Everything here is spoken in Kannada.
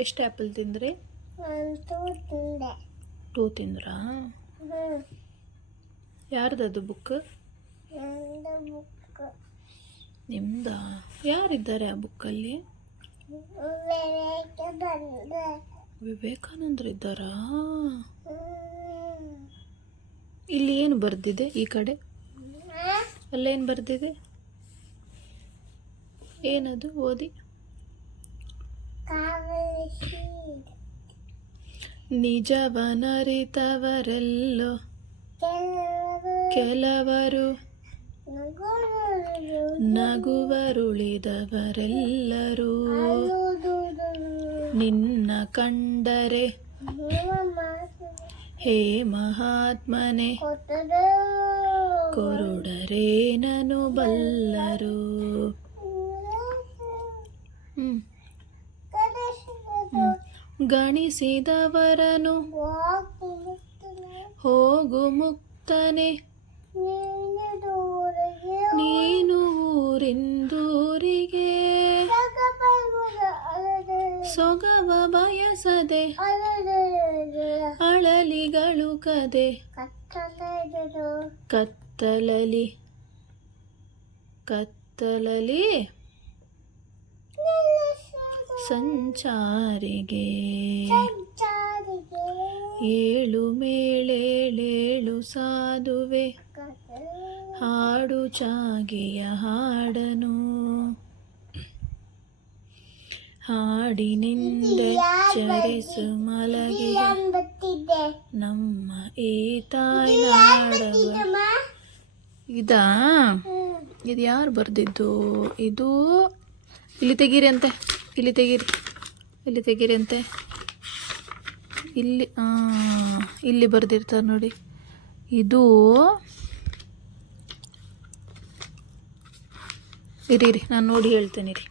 ಎಷ್ಟು ಆ್ಯಪಲ್ ತಿಂದ್ರಿ? ಟೂ ತಿಂದ್ರಾ? ಯಾರ್ದದು ಬುಕ್? ನಿಮ್ದಾ ಯಾರಿದ್ದಾರೆ ಆ ಬುಕ್ಕಲ್ಲಿ? ವಿವೇಕಾನಂದರು ಇದ್ದಾರಾ? ಇಲ್ಲಿ ಏನು ಬರೆದಿದೆ ಈ ಕಡೆ? ಅಲ್ಲೇನು ಬರೆದಿದೆ? ಏನದು ಓದಿ. ನಿಜವನರಿತವರೆಲ್ಲೋ ಕೆಲವರು ಕೆಲವರು ನಗುವರು. ನಗುವರುಳಿದವರೆಲ್ಲರೂ. ನಿನ್ನ ಕಂಡರೆ ಹೇ ಮಹಾತ್ಮನೆ ಕೊರುಡರೇನನು ಬಲ್ಲರು ಗಣಿಸಿದವರನು ಹೋಗು ಮುಕ್ತನೆ ನೀನು ದೂರಿಗೆ ನೀನು ಊರಿಂದೂರಿಗೆ ಸೊಗವ ಬಯಸದೆ ಅಳಲಿಗಳು ಕದೆ ಕತ್ತಲಲಿ ಕತ್ತಲಲಿ. ಸಂಚಾರಿಗೆ. ಏಳು ಮೇಳೇಳೇಳು ಸಾಧುವೆ. ಹಾಡು ಚಾಗೆಯ ಹಾಡನು. ಹಾಡಿನಿಂದ ಚರಿಸು ಮಲಗಿಯ. ನಮ್ಮ ಈ ತಾಯಿ ನಾಡವ. ಇದಾ. ಇದು ಯಾರು ಬರೆದಿದ್ದು? ಇದು ಇಲ್ಲಿ ತೆಗೀರಿ ಅಂತೆ. ಇಲ್ಲಿ ತೆಗೀರಿ. ಇಲ್ಲಿ ತೆಗೀರಿ ಅಂತೆ. ಇಲ್ಲಿ ಇಲ್ಲಿ ಬರೆದಿರ್ತಾರೆ ನೋಡಿ. ಇದು ಇರಿ ನಾನು ನೋಡಿ ಹೇಳ್ತೇನೆ ರೀ